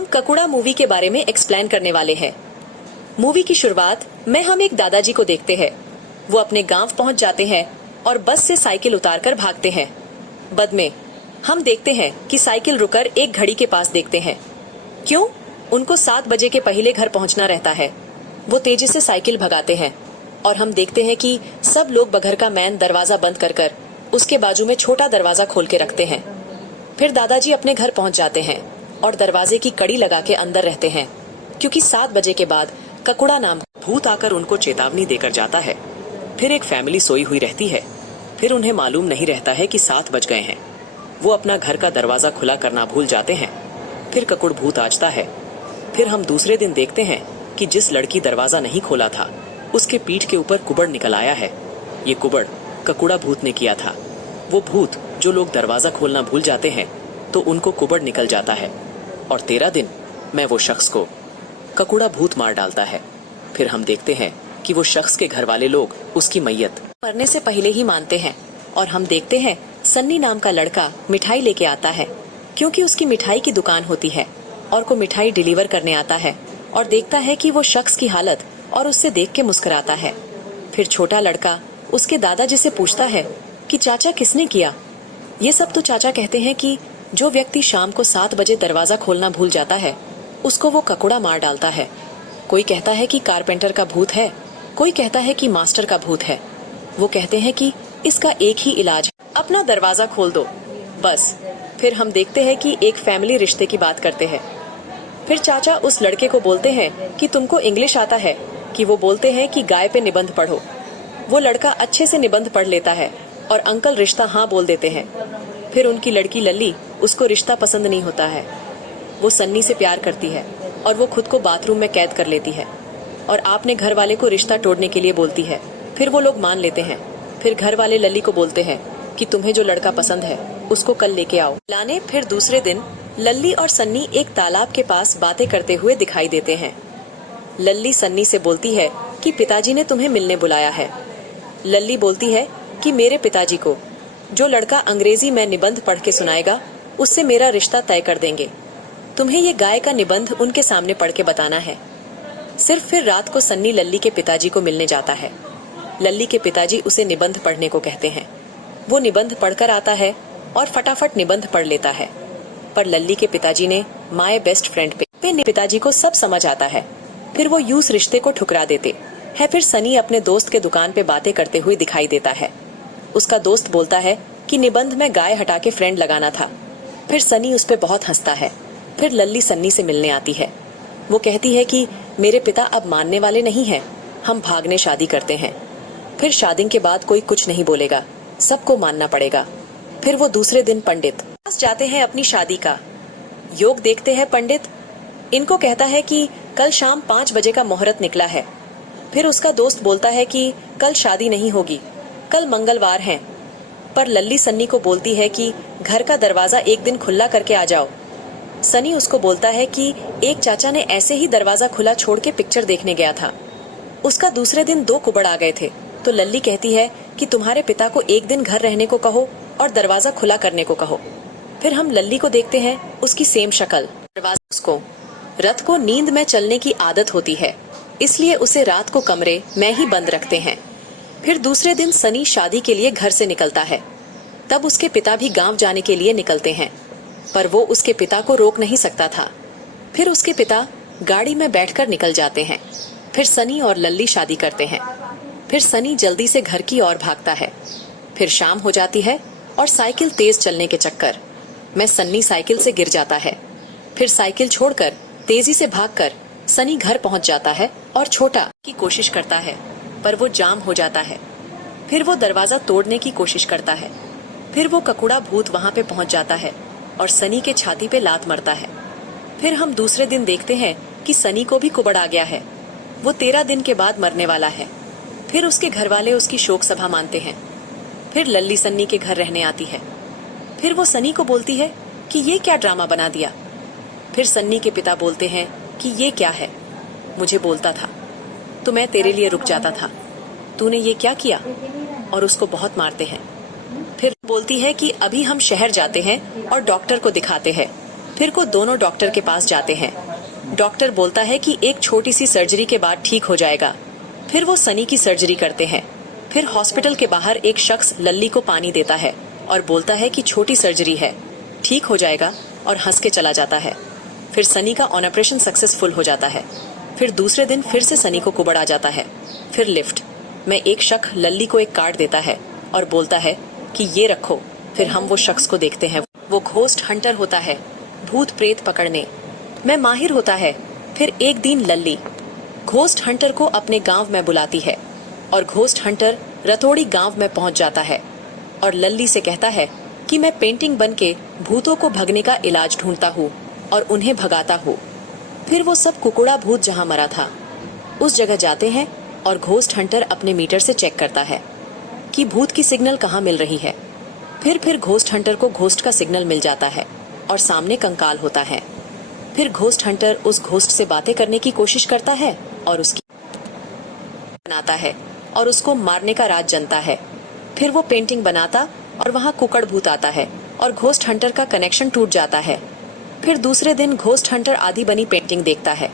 हम ककुड़ा मूवी के बारे में एक्सप्लेन करने वाले हैं। मूवी की शुरुआत में हम एक दादाजी को देखते हैं। वो अपने गांव पहुंच जाते हैं और बस से साइकिल उतारकर भागते हैं। बाद में हम देखते हैं कि साइकिल रुककर एक घड़ी के पास देखते हैं। क्यों? उनको 7 बजे के पहले घर पहुंचना रहता है। वो तेजी से साइकिल भगाते हैं और हम देखते हैं कि सब लोग बघर का मैन दरवाजा बंद कर उसके बाजू में छोटा दरवाजा खोल के रखते हैं। फिर दादाजी अपने घर पहुंच जाते हैं और दरवाजे की कड़ी लगा के अंदर रहते हैं, क्योंकि 7 बजे के बाद ककुड़ा नाम भूत आकर उनको चेतावनी देकर जाता है। फिर एक फैमिली सोई हुई रहती है। फिर उन्हें मालूम नहीं रहता है कि 7 बज गए हैं। वो अपना घर का दरवाजा खुला करना भूल जाते हैं। फिर ककुड़ भूत आजता है। फिर हम दूसरे दिन देखते हैं कि जिस लड़की दरवाजा नहीं खोला था उसके पीठ के ऊपर कुबड़ निकल आया है। ये कुबड़ ककुड़ा भूत ने किया था। वो भूत जो लोग दरवाजा खोलना भूल जाते हैं तो उनको कुबड़ निकल जाता है और 13 दिन में वो शख्स को ककुड़ा भूत मार डालता है। फिर हम देखते हैं कि वो शख्स के घर वाले लोग उसकी मैयत मरने से पहले ही मानते हैं और हम देखते हैं सन्नी नाम का लड़का मिठाई लेके आता है, क्योंकि उसकी मिठाई की दुकान होती है और को मिठाई डिलीवर करने आता है और देखता है कि वो शख्स की हालत और उससे देख के मुस्कुराता है। फिर छोटा लड़का उसके दादाजी से पूछता है कि चाचा किसने किया? ये सब तो चाचा कहते हैं कि जो व्यक्ति शाम को 7 बजे दरवाजा खोलना भूल जाता है उसको वो ककुड़ा मार डालता है। कोई कहता है कि कारपेंटर का भूत है, कोई कहता है कि मास्टर का भूत है। वो कहते हैं कि इसका एक ही इलाज है, अपना दरवाजा खोल दो बस। फिर हम देखते हैं कि एक फैमिली रिश्ते की बात करते हैं। फिर चाचा उस लड़के को बोलते हैं कि तुमको इंग्लिश आता है? कि वो बोलते हैं कि गाय पे निबंध पढ़ो। वो लड़का अच्छे से निबंध पढ़ लेता है और अंकल रिश्ता हाँ बोल देते हैं। फिर उनकी लड़की लल्ली, उसको रिश्ता पसंद नहीं होता है। वो सन्नी से प्यार करती है और वो खुद को बाथरूम में कैद कर लेती है और आपने घर वाले को रिश्ता तोड़ने के लिए बोलती है। फिर वो लोग मान लेते हैं। फिर घर वाले लल्ली को बोलते हैं कि तुम्हें जो लड़का पसंद है उसको कल लेके आओ लाने। फिर दूसरे दिन लल्ली और सन्नी एक तालाब के पास बातें करते हुए दिखाई देते हैं। लल्ली सन्नी से बोलती है कि पिताजी ने तुम्हें मिलने बुलाया है। लल्ली बोलती है कि मेरे पिताजी को जो लड़का अंग्रेजी में निबंध पढ़ के सुनाएगा उससे मेरा रिश्ता तय कर देंगे। तुम्हें ये गाय का निबंध उनके सामने पढ़ के बताना है सिर्फ। फिर रात को सन्नी लल्ली के पिताजी को मिलने जाता है। लल्ली के पिताजी उसे निबंध पढ़ने को कहते हैं। वो निबंध पढ़कर आता है और फटाफट निबंध पढ़ लेता है। पर लल्ली के पिताजी ने माय बेस्ट फ्रेंड पे पिताजी को सब समझ आता है। फिर वो यूं रिश्ते को ठुकरा देते है। फिर सनी अपने दोस्त के दुकान पे बातें करते हुए दिखाई देता है। उसका दोस्त बोलता है कि निबंध में गाय हटा के फ्रेंड लगाना था। फिर सनी उस पे बहुत हंसता है। फिर लल्ली सन्नी से मिलने आती है। वो कहती है कि मेरे पिता अब मानने वाले नहीं हैं, हम भागने शादी करते हैं। फिर शादी के बाद कोई कुछ नहीं बोलेगा, सबको मानना पड़ेगा। फिर वो दूसरे दिन पंडित पास जाते हैं अपनी शादी का योग देखते हैं। पंडित इनको कहता है कि कल शाम 5 बजे का मुहूर्त निकला है। फिर उसका दोस्त बोलता है कि कल शादी नहीं होगी, कल मंगलवार है। पर लल्ली सन्नी को बोलती है कि घर का दरवाजा एक दिन खुला करके आ जाओ। सनी उसको बोलता है कि एक चाचा ने ऐसे ही दरवाजा खुला छोड़ के पिक्चर देखने गया था, उसका दूसरे दिन 2 कुबड़ आ गए थे। तो लल्ली कहती है कि तुम्हारे पिता को एक दिन घर रहने को कहो और दरवाजा खुला करने को कहो। फिर हम लल्ली को देखते हैं, उसकी सेम शक्ल। दरवाजा उसको रात को नींद में चलने की आदत होती है, इसलिए उसे रात को कमरे में ही बंद रखते हैं। फिर दूसरे दिन सनी शादी के लिए घर से निकलता है। तब उसके पिता भी गांव जाने के लिए निकलते हैं, पर वो उसके पिता को रोक नहीं सकता था। फिर उसके पिता गाड़ी में बैठकर निकल जाते हैं। फिर सनी और लल्ली शादी करते हैं। फिर सनी जल्दी से घर की ओर भागता है। फिर शाम हो जाती है और साइकिल तेज चलने के चक्कर में सन्नी साइकिल से गिर जाता है। फिर साइकिल छोड़कर तेजी से भागकर सनी घर पहुंच जाता है और छोटा की कोशिश करता है, पर वो जाम हो जाता है। फिर वो दरवाजा तोड़ने की कोशिश करता है। फिर वो ककुड़ा भूत वहां पे पहुंच जाता है और सनी के छाती पे लात मारता है। फिर हम दूसरे दिन देखते हैं कि सनी को भी कुबड़ आ गया है। वो 13 दिन के बाद मरने वाला है। फिर उसके घर वाले उसकी शोक सभा मानते हैं। फिर लल्ली सन्नी के घर रहने आती है। फिर वो सनी को बोलती है कि ये क्या ड्रामा बना दिया। फिर सन्नी के पिता बोलते हैं कि ये क्या है, मुझे बोलता था तो मैं तेरे लिए रुक जाता था, तूने ये क्या किया, और उसको बहुत मारते हैं। फिर बोलती है कि अभी हम शहर जाते हैं और डॉक्टर को दिखाते हैं। फिर को दोनों डॉक्टर के पास जाते हैं। डॉक्टर बोलता है कि एक छोटी सी सर्जरी के बाद ठीक हो जाएगा। फिर वो सनी की सर्जरी करते हैं। फिर हॉस्पिटल के बाहर एक शख्स लल्ली को पानी देता है और बोलता है कि छोटी सर्जरी है, ठीक हो जाएगा, और हंस के चला जाता है। फिर सनी का ऑपरेशन सक्सेसफुल हो जाता है। फिर दूसरे दिन फिर से सनी को कुबड़ आ जाता है। फिर लिफ्ट में एक शख्स लल्ली को एक कार्ड देता है और बोलता है कि ये रखो। फिर हम वो शख्स को देखते हैं। वो घोस्ट हंटर होता है, भूत प्रेत पकड़ने में माहिर होता है। फिर एक दिन लल्ली घोस्ट हंटर को अपने गांव में बुलाती है और घोस्ट हंटर रतोड़ी गांव में पहुंच जाता है और लल्ली से कहता है कि मैं पेंटिंग बन के भूतों को भगने का इलाज ढूंढता हूँ और उन्हें भगाता हूँ। फिर वो सब कुकुड़ा भूत जहाँ मरा था उस जगह जाते हैं और घोस्ट हंटर अपने मीटर से चेक करता है कि भूत की सिग्नल कहाँ मिल रही है। फिर घोस्ट हंटर को घोस्ट का सिग्नल मिल जाता है और सामने कंकाल होता है। फिर घोस्ट हंटर उस घोस्ट से बातें करने की कोशिश करता है और उसकी बनाता है और उसको मारने का राज जनता है। फिर वो पेंटिंग बनाता और वहाँ कुकड़ भूत आता है और घोस्ट हंटर का कनेक्शन टूट जाता है। फिर दूसरे दिन घोस्ट हंटर आधी बनी पेंटिंग देखता है।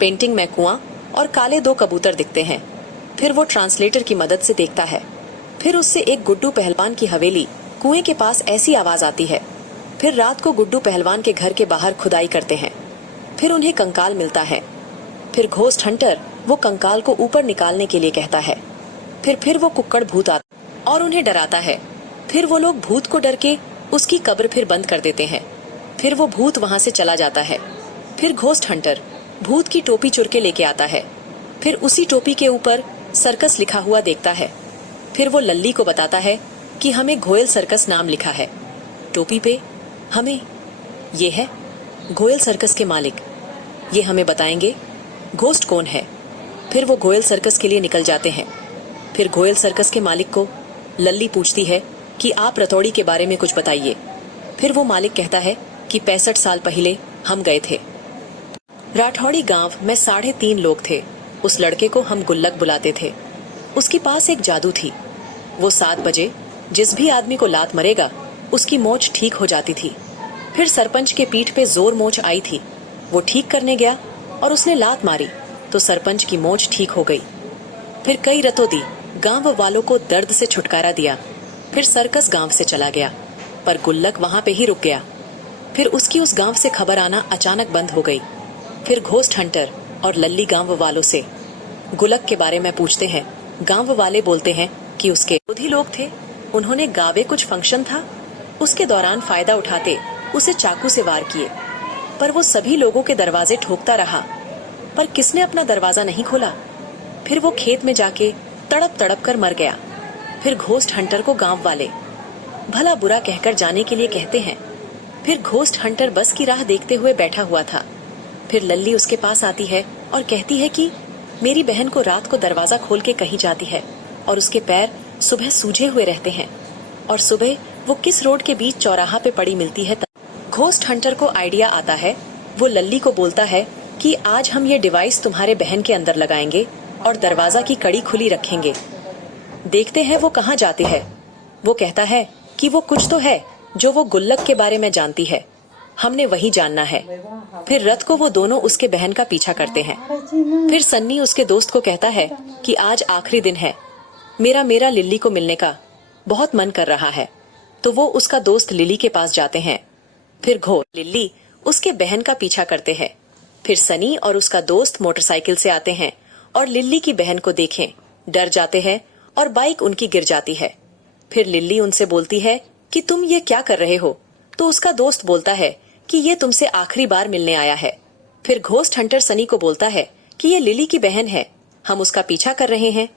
पेंटिंग में कुआं और काले 2 कबूतर दिखते हैं। फिर वो ट्रांसलेटर की मदद से देखता है। फिर उससे एक गुड्डू पहलवान की हवेली कुएं के पास ऐसी आवाज आती है। फिर रात को गुड्डू पहलवान के घर के बाहर खुदाई करते हैं। फिर उन्हें कंकाल मिलता है। फिर घोस्ट हंटर वो कंकाल को ऊपर निकालने के लिए कहता है। फिर वो कुक्कड़ भूत आता और उन्हें डराता है। फिर वो लोग भूत को डर के उसकी कब्र फिर बंद कर देते हैं। फिर वो भूत वहां से चला जाता है। फिर घोस्ट हंटर भूत की टोपी चुर के लेके आता है। फिर उसी टोपी के ऊपर सर्कस लिखा हुआ देखता है। फिर वो लल्ली को बताता है कि हमें घोयल सर्कस नाम लिखा है टोपी पे। हमें ये है घोयल सर्कस के मालिक, ये हमें बताएंगे घोस्ट कौन है। फिर वो घोयल सर्कस के लिए निकल जाते हैं। फिर घोयल सर्कस के मालिक को लल्ली पूछती है कि आप रतौड़ी के बारे में कुछ बताइए। फिर वो मालिक कहता है कि 65 साल पहले हम गए थे। राठौड़ी गांव में 3.5 लोग थे। उस लड़के को हम गुल्लक बुलाते थे। उसके पास एक जादू थी। वो 7 बजे जिस भी आदमी को लात मरेगा उसकी मोच ठीक हो जाती थी। फिर सरपंच के पीठ पे जोर मोच आई थी। वो ठीक करने गया और उसने लात मारी तो सरपंच की मोच ठीक हो गई। फिर कई रतों दी गांव वालों को दर्द से छुटकारा दिया। फिर सर्कस गांव से चला गया पर गुल्लक वहां पे ही रुक गया। फिर उसकी उस गांव से खबर आना अचानक बंद हो गई। फिर घोस्ट हंटर और लल्ली गांव वालों से गुल्लक के बारे में पूछते हैं। गांव वाले बोलते हैं कि उसके विरोधी लोग थे, उन्होंने गावे कुछ फंक्शन था, उसके दौरान फायदा उठाते उसे चाकू से वार किए। पर वो सभी लोगों के दरवाजे ठोकता रहा पर किसने अपना दरवाजा नहीं खोला। फिर वो खेत में जाके तड़प तड़प कर मर गया। फिर घोस्ट हंटर को गांव वाले भला बुरा कहकर जाने के लिए कहते हैं। फिर घोस्ट हंटर बस की राह देखते हुए बैठा हुआ था। फिर लल्ली उसके पास आती है और कहती है कि मेरी बहन को रात को दरवाजा खोल के कहीं जाती है और उसके पैर सुबह सूजे हुए रहते हैं और सुबह वो किस रोड के बीच चौराहा पे पड़ी मिलती है। घोस्ट हंटर को आइडिया आता है। वो लल्ली को बोलता है कि आज हम ये डिवाइस तुम्हारे बहन के अंदर लगाएंगे और दरवाजा की कड़ी खुली रखेंगे। देखते हैं वो कहाँ जाती है। वो कहता है कि वो कुछ तो है जो वो गुल्लक के बारे में जानती है, हमने वही जानना है। फिर रथ को वो दोनों उसके बहन का पीछा करते हैं। फिर सन्नी उसके दोस्त को कहता है कि आज आखिरी दिन है, मेरा लिल्ली को मिलने का बहुत मन कर रहा है। तो वो उसका दोस्त लिली के पास जाते हैं। फिर घोर लिल्ली उसके बहन का पीछा करते हैं। फिर सनी और उसका दोस्त मोटरसाइकिल से आते हैं और लिल्ली की बहन को देखें डर जाते हैं और बाइक उनकी गिर जाती है। फिर लिल्ली उनसे बोलती है कि तुम ये क्या कर रहे हो। तो उसका दोस्त बोलता है कि ये तुमसे आखिरी बार मिलने आया है। फिर घोस्ट हंटर सनी को बोलता है कि ये लिली की बहन है, हम उसका पीछा कर रहे हैं।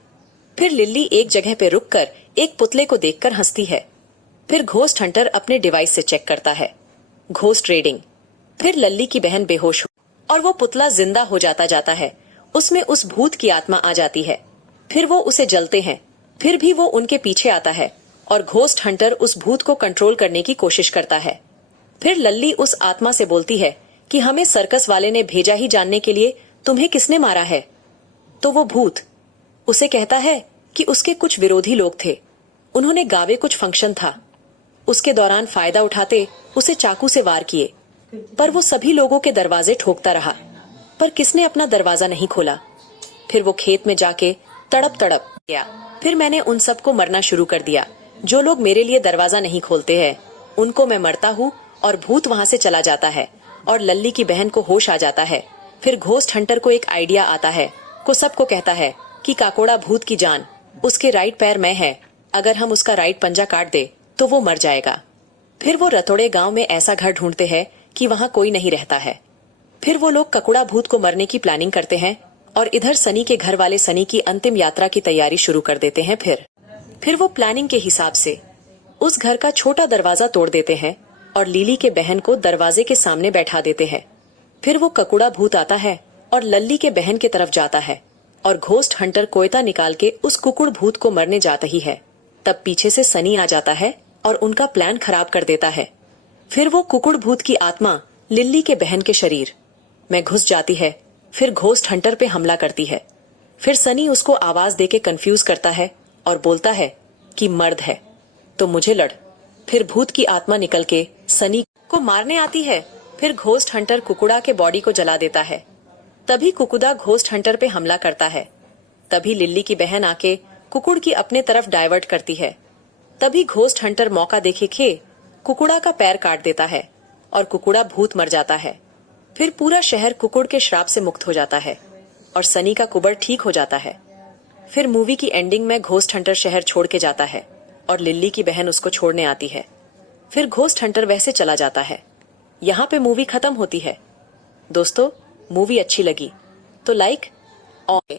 फिर लिल्ली एक जगह पे रुककर एक पुतले को देखकर हंसती है। फिर घोस्ट हंटर अपने डिवाइस से चेक करता है, घोस्ट रीडिंग। फिर लल्ली की बहन बेहोश हो और वो पुतला जिंदा हो जाता है। उसमें उस भूत की आत्मा आ जाती है। फिर वो उसे जलते हैं। फिर भी वो उनके पीछे आता है और घोस्ट हंटर उस भूत को कंट्रोल करने की कोशिश करता है। फिर लल्ली उस आत्मा से बोलती है कि हमें सर्कस वाले ने भेजा ही जानने के लिए तुम्हें किसने मारा है। तो वो भूत उसे कहता है कि उसके कुछ विरोधी लोग थे, उन्होंने गावे कुछ फंक्शन था, उसके दौरान फायदा उठाते उसे चाकू से वार किए। पर वो सभी लोगों के दरवाजे ठोकता रहा, पर किसने अपना दरवाजा नहीं खोला। फिर वो खेत में जाके तड़प तड़प गया। फिर मैंने उन सबको मरना शुरू कर दिया। जो लोग मेरे लिए दरवाजा नहीं खोलते हैं उनको मैं मरता हूँ और भूत वहाँ से चला जाता है और लल्ली की बहन को होश आ जाता है। फिर घोस्ट हंटर को एक आइडिया आता है। को सबको कहता है कि काकोड़ा भूत की जान उसके राइट पैर में है, अगर हम उसका राइट पंजा काट दे तो वो मर जाएगा। फिर वो रतोड़े गांव में ऐसा घर ढूंढते हैं कि वहाँ कोई नहीं रहता है। फिर वो लोग ककुड़ा भूत को मरने की प्लानिंग करते हैं और इधर सनी के घर वाले सनी की अंतिम यात्रा की तैयारी शुरू कर देते हैं। फिर वो प्लानिंग के हिसाब से उस घर का छोटा दरवाजा तोड़ देते हैं और लिली के बहन को दरवाजे के सामने बैठा देते हैं। फिर वो ककुड़ा भूत आता है और लल्ली के बहन की तरफ जाता है और घोस्ट हंटर कोयता निकाल के उस कुकुड़ भूत को मरने जाता ही है। तब पीछे से सनी आ जाता है और उनका प्लान खराब कर देता है। फिर वो कुकुड़ भूत की आत्मा लिल्ली के बहन के शरीर में घुस जाती है। फिर घोस्ट हंटर पे हमला करती है। फिर सनी उसको आवाज देके कंफ्यूज करता है और बोलता है कि मर्द है तो मुझे लड़। फिर भूत की आत्मा निकल के सनी को मारने आती है। फिर घोस्ट हंटर कुकुड़ा के बॉडी को जला देता है। तभी कुकुदा घोस्ट हंटर पे हमला करता है। तभी लिल्ली की बहन आके कुकुड़ की अपने तरफ डाइवर्ट करती है। तभी घोस्ट हंटर मौका देखे खे कुकुड़ा का पैर काट देता है और कुकुड़ा भूत मर जाता है। फिर पूरा शहर कुकुड़ के श्राप से मुक्त हो जाता है और सनी का कुबड़ ठीक हो जाता है। फिर मूवी की एंडिंग में घोस्ट हंटर शहर छोड़ के जाता है और लिल्ली की बहन उसको छोड़ने आती है। फिर घोस्ट हंटर वैसे चला जाता है। यहाँ पे मूवी खत्म होती है। दोस्तों, मूवी अच्छी लगी तो लाइक और